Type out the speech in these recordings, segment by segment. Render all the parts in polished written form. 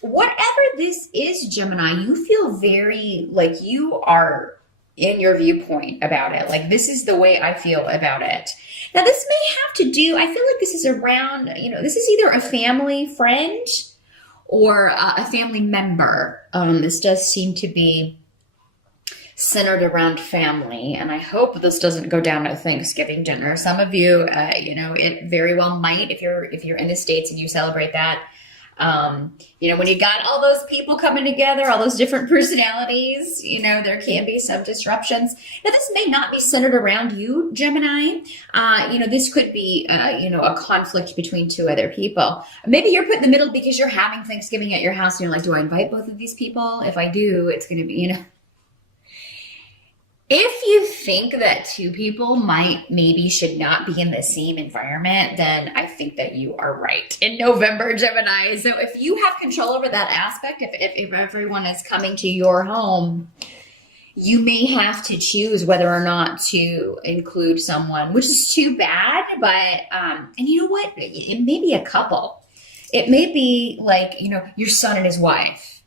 whatever this is, Gemini, you feel very like you are in your viewpoint about it. Like, this is the way I feel about it. Now, this may have to do, I feel like this is around, this is either a family friend or a family member. This does seem to be centered around family, and I hope this doesn't go down to Thanksgiving dinner. Some of you, it very well might if you're in the States and you celebrate that. When you got all those people coming together, all those different personalities, there can be some disruptions. Now, this may not be centered around you, Gemini. This could be, a conflict between two other people. Maybe you're put in the middle because you're having Thanksgiving at your house and you're like, do I invite both of these people? If I do, it's going to be, If you think that two people maybe should not be in the same environment, then I think that you are right in November, Gemini. So if you have control over that aspect, if everyone is coming to your home, you may have to choose whether or not to include someone, which is too bad. But, and you know what? It may be a couple. It may be like, your son and his wife.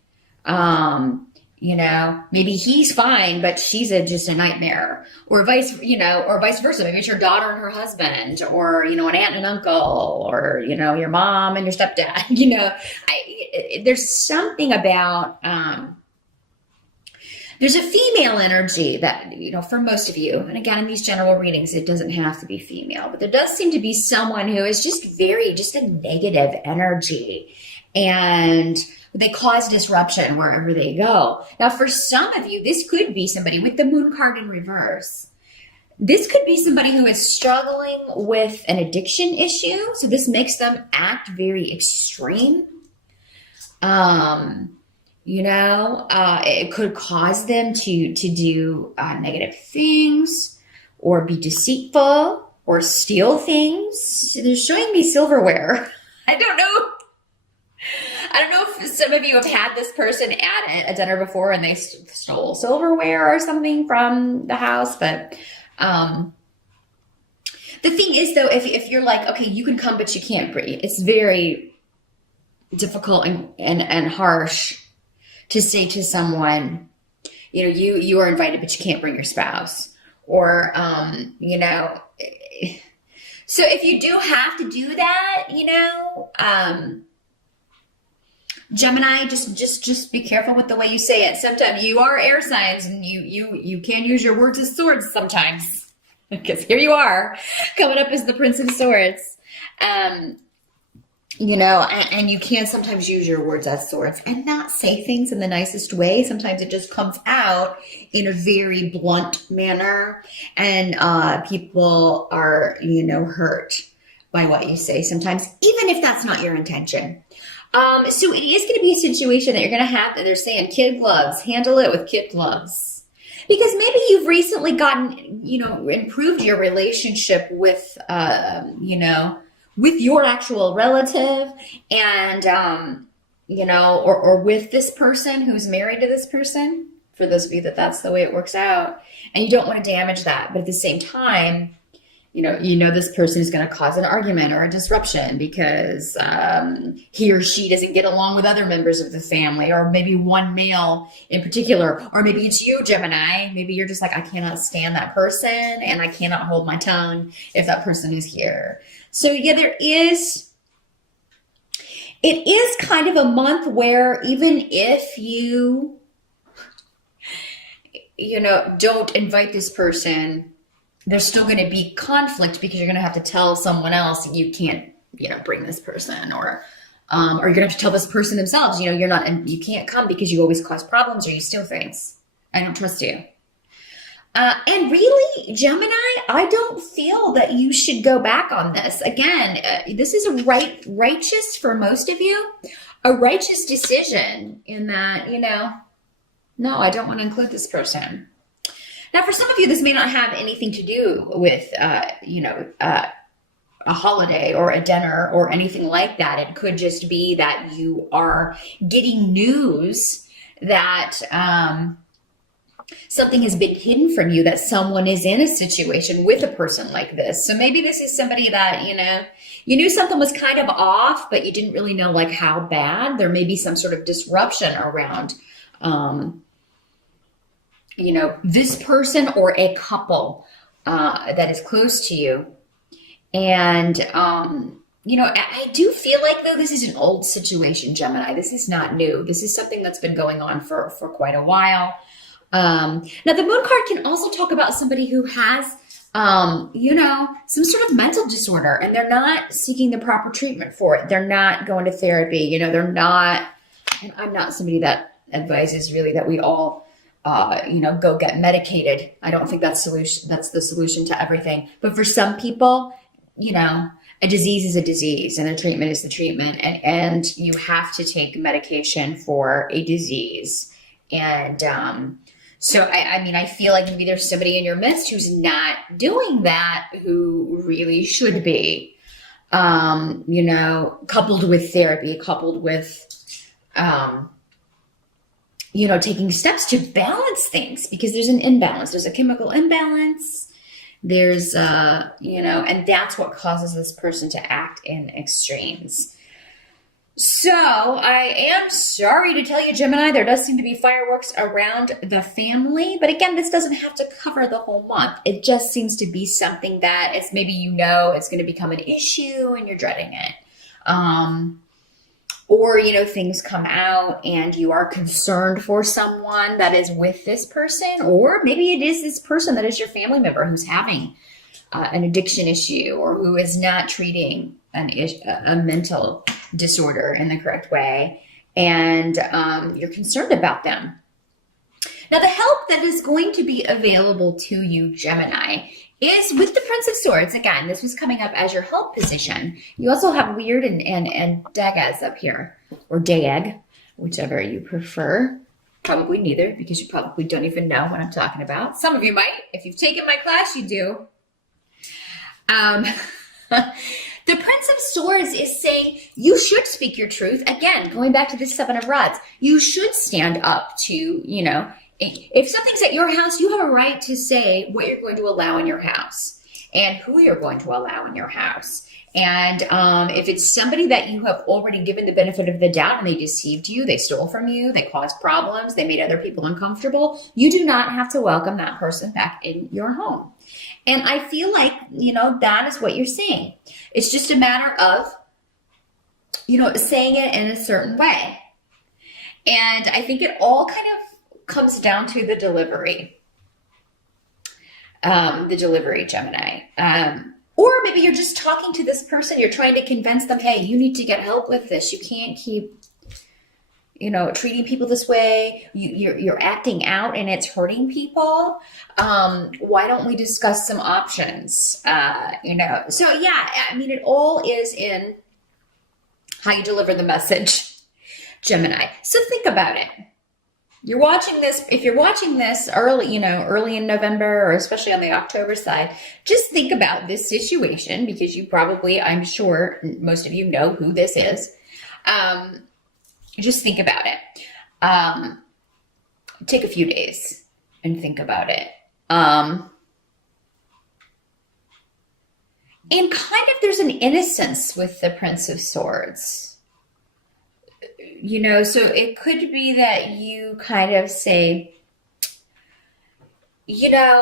Maybe he's fine, but she's just a nightmare, or vice versa. Maybe it's your daughter and her husband, or, an aunt and uncle, or, your mom and your stepdad. There's something about, there's a female energy that, for most of you, and again, in these general readings, it doesn't have to be female, but there does seem to be someone who is just a negative energy, and they cause disruption wherever they go. Now, for some of you, this could be somebody with the moon card in reverse. This could be somebody who is struggling with an addiction issue. So this makes them act very extreme. It could cause them to do negative things, or be deceitful, or steal things. They're showing me silverware. I don't know if some of you have had this person at a dinner before and they stole silverware or something from the house. But the thing is, though, if you're like, okay, you can come, but you can't bring, it's very difficult and harsh to say to someone, you are invited, but you can't bring your spouse. Or, so if you do have to do that, Gemini, just be careful with the way you say it. Sometimes you are air signs, and you can use your words as swords sometimes, because here you are coming up as the Prince of Swords. And you can sometimes use your words as swords and not say things in the nicest way. Sometimes it just comes out in a very blunt manner, and people are, hurt by what you say sometimes, even if that's not your intention. So it is going to be a situation that you're going to have that they're saying kid gloves, handle it with kid gloves. Because maybe you've recently gotten, improved your relationship with, with your actual relative, and, or with this person who's married to this person, for those of you that's the way it works out, and you don't want to damage that. But at the same time, this person is going to cause an argument or a disruption because he or she doesn't get along with other members of the family, or maybe one male in particular, or maybe it's you, Gemini. Maybe you're just like, I cannot stand that person, and I cannot hold my tongue if that person is here. So yeah, it is kind of a month where even if you, don't invite this person, there's still going to be conflict, because you're going to have to tell someone else you can't, bring this person, or you're going to have to tell this person themselves, you can't come because you always cause problems or you steal things. I don't trust you. And really, Gemini, I don't feel that you should go back on this. Again, this is a righteous for most of you, a righteous decision in that, no, I don't want to include this person. Now, for some of you, this may not have anything to do with, a holiday or a dinner or anything like that. It could just be that you are getting news that something has been hidden from you, that someone is in a situation with a person like this. So maybe this is somebody that, you knew something was kind of off, but you didn't really know like how bad. There may be some sort of disruption around, this person or a couple that is close to you. And, I do feel like, though, this is an old situation, Gemini. This is not new. This is something that's been going on for quite a while. Now, the moon card can also talk about somebody who has, some sort of mental disorder, and they're not seeking the proper treatment for it. They're not going to therapy. They're not, and I'm not somebody that advises really that we all, go get medicated. I don't think that's the solution to everything. But for some people, a disease is a disease and a treatment is the treatment. And you have to take medication for a disease. And, so, I feel like maybe there's somebody in your midst who's not doing that, who really should be, coupled with therapy, coupled with, taking steps to balance things, because there's an imbalance. There's a chemical imbalance. There's, and that's what causes this person to act in extremes. So I am sorry to tell you, Gemini, there does seem to be fireworks around the family. But again, this doesn't have to cover the whole month. It just seems to be something that is maybe it's going to become an issue and you're dreading it. Or, things come out and you are concerned for someone that is with this person. Or maybe it is this person that is your family member who's having an addiction issue, or who is not treating a mental disorder in the correct way, and you're concerned about them. Now, the help that is going to be available to you, Gemini, is with the Prince of Swords. Again, this was coming up as your help position. You also have Weird and Dagas up here, or Dag, whichever you prefer. Probably neither, because you probably don't even know what I'm talking about. Some of you might. If you've taken my class, you do. The Prince of Swords is saying you should speak your truth. Again, going back to the Seven of Rods, you should stand up to, if something's at your house, you have a right to say what you're going to allow in your house and who you're going to allow in your house. And if it's somebody that you have already given the benefit of the doubt and they deceived you, they stole from you, they caused problems, they made other people uncomfortable, you do not have to welcome that person back in your home. And I feel like, that is what you're saying. It's just a matter of, saying it in a certain way. And I think it all kind of comes down to the delivery. Gemini. Or maybe you're just talking to this person. You're trying to convince them, hey, you need to get help with this. You can't keep, treating people this way. You're acting out and it's hurting people. Why don't we discuss some options? So yeah, it all is in how you deliver the message, Gemini. So think about it. You're watching this, if you're watching this early in November, or especially on the October side, just think about this situation, because you probably, I'm sure most of you know who this is. Just think about it. Take a few days and think about it. And kind of there's an innocence with the Prince of Swords. So it could be that you kind of say, it's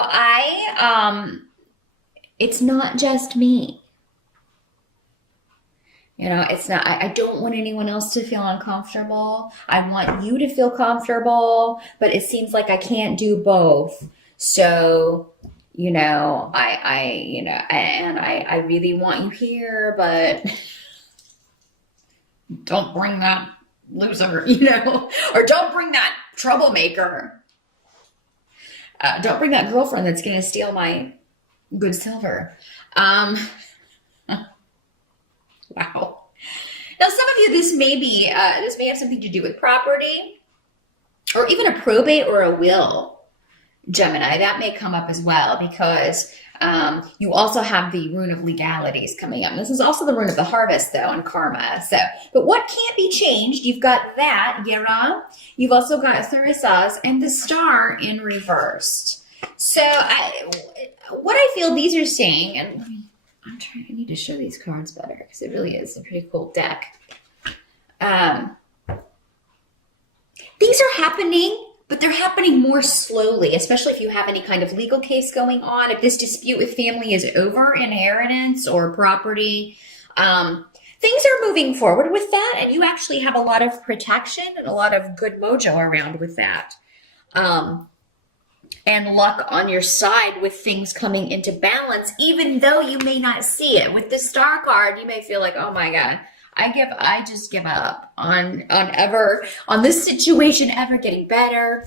not just me. It's not, I don't want anyone else to feel uncomfortable. I want you to feel comfortable, but it seems like I can't do both. So, I really want you here, but don't bring that loser, or don't bring that troublemaker. Don't bring that girlfriend that's going to steal my good silver. Wow. Now, some of you, this may have something to do with property, or even a probate or a will. Gemini. That may come up as well because you also have the rune of legalities coming up. This is also the rune of the harvest, though, and karma. So, but what can't be changed? You've got that, Gera. You've also got Thurisaz and the star in reversed. So, what I feel these are saying, and I need to show these cards better because it really is a pretty cool deck. Things are happening, but they're happening more slowly, especially if you have any kind of legal case going on. If this dispute with family is over, inheritance or property, things are moving forward with that, and you actually have a lot of protection and a lot of good mojo around with that. And luck on your side with things coming into balance, even though you may not see it. With the star card, you may feel like, oh my God, I just give up on this situation ever getting better.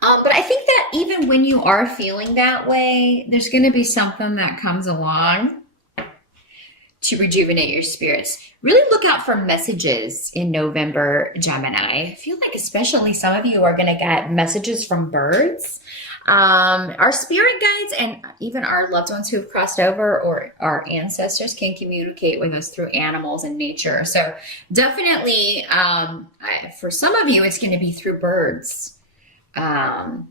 But I think that even when you are feeling that way, there's going to be something that comes along to rejuvenate your spirits. Really look out for messages in November, Gemini. I feel like especially some of you are going to get messages from birds. Our spirit guides and even our loved ones who have crossed over or our ancestors can communicate with us through animals and nature. So definitely, for some of you, it's going to be through birds. And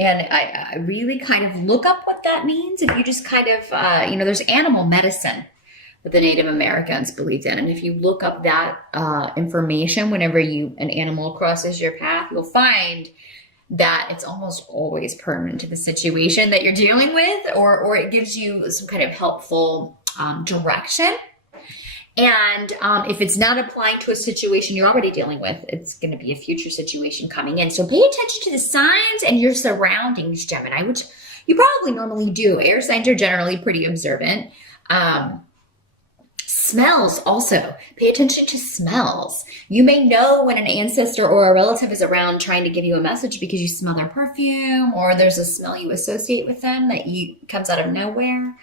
I really kind of look up what that means. If you just kind of, there's animal medicine that the Native Americans believed in. And if you look up that information, whenever an animal crosses your path, you'll find that it's almost always pertinent to the situation that you're dealing with, or it gives you some kind of helpful direction. And if it's not applying to a situation you're already dealing with, it's going to be a future situation coming in. So pay attention to the signs and your surroundings, Gemini, which you probably normally do. Air signs are generally pretty observant. Smells also. Pay attention to smells. You may know when an ancestor or a relative is around trying to give you a message because you smell their perfume, or there's a smell you associate with them that comes out of nowhere.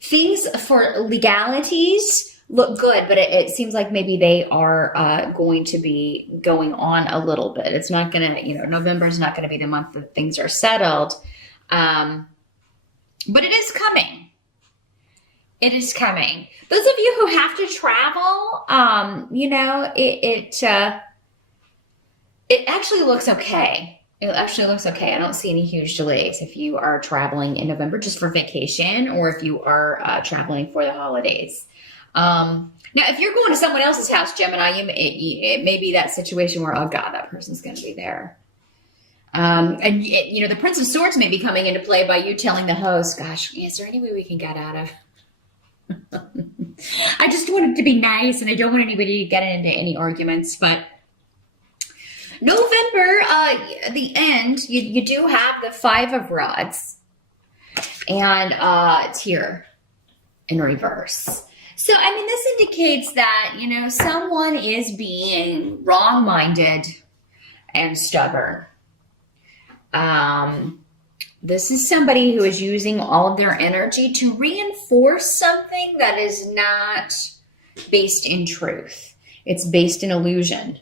Things for legalities look good, but it seems like maybe they are going to be going on a little bit. It's not going to, November is not going to be the month that things are settled. But it is coming. It is coming. Those of you who have to travel, it actually looks okay. It actually looks okay. I don't see any huge delays if you are traveling in November just for vacation, or if you are traveling for the holidays. Now, if you're going to someone else's house, Gemini, it may be that situation where, oh God, that person's going to be there. And the Prince of Swords may be coming into play by you telling the host, gosh, is there any way we can get out of? I just want it to be nice, and I don't want anybody to get into any arguments, but November, the end, you do have the Five of Rods, and it's here in reverse. So, this indicates that, someone is being wrong-minded and stubborn. This is somebody who is using all of their energy to reinforce something that is not based in truth. It's based in illusion.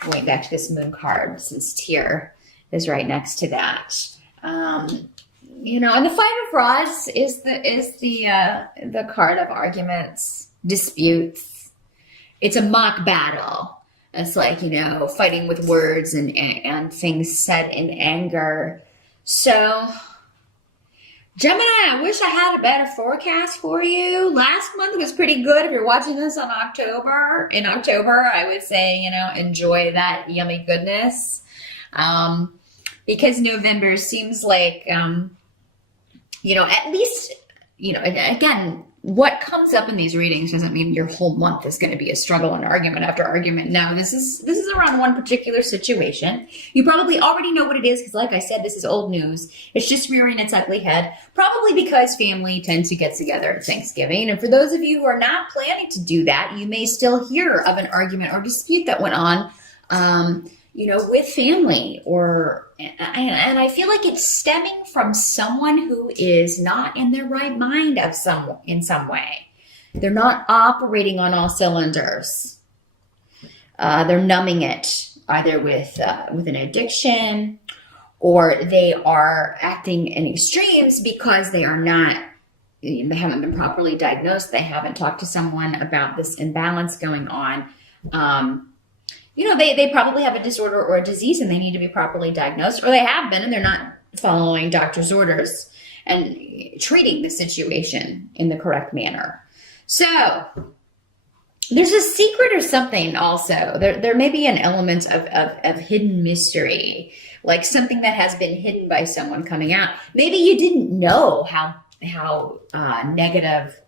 Going back to this moon card, since Tyr is right next to that. And the Five of Rods is the card of arguments, disputes. It's a mock battle. It's like, fighting with words and things said in anger. So, Gemini, I wish I had a better forecast for you. Last month was pretty good. If you're watching this in October, I would say, enjoy that yummy goodness. Because November seems like, at least, again, what comes up in these readings doesn't mean your whole month is going to be a struggle and argument after argument. No, this is around one particular situation. You probably already know what it is because, like I said, this is old news. It's just rearing its ugly head, probably because family tends to get together at Thanksgiving. And for those of you who are not planning to do that, you may still hear of an argument or dispute that went on, with family, and I feel like it's stemming from someone who is not in their right mind in some way. They're not operating on all cylinders. They're numbing it. either with an addiction, or they are acting in extremes because they haven't been properly diagnosed. They haven't talked to someone about this imbalance going on. They probably have a disorder or a disease and they need to be properly diagnosed, or they have been and they're not following doctor's orders and treating the situation in the correct manner. So there's a secret or something also. There may be an element of hidden mystery, like something that has been hidden by someone coming out. Maybe you didn't know how negative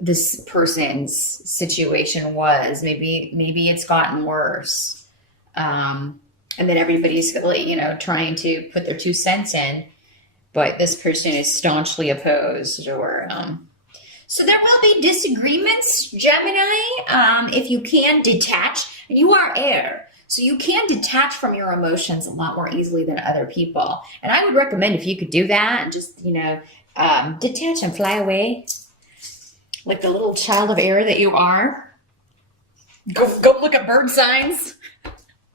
this person's situation was. Maybe it's gotten worse. And then everybody's really, trying to put their 2 cents in, but this person is staunchly opposed, or, so there will be disagreements, Gemini. If you can detach, and you are air, so you can detach from your emotions a lot more easily than other people. And I would recommend if you could do that, and just, detach and fly away like the little child of air that you are. Go look at bird signs.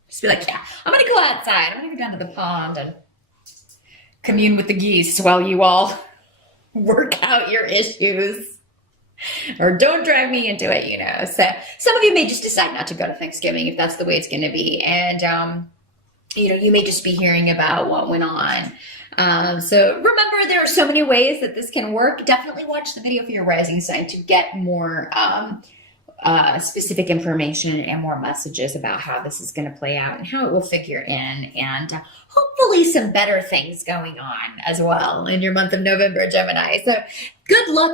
Just be like, yeah, I'm going to go outside. I'm going to go down to the pond and commune with the geese while you all work out your issues. Or don't drag me into it, So some of you may just decide not to go to Thanksgiving if that's the way it's going to be. And, you may just be hearing about what went on. So remember, there are so many ways that this can work. Definitely watch the video for your rising sign to get more specific information and more messages about how this is going to play out and how it will figure in, and hopefully some better things going on as well in your month of November, Gemini. So good luck with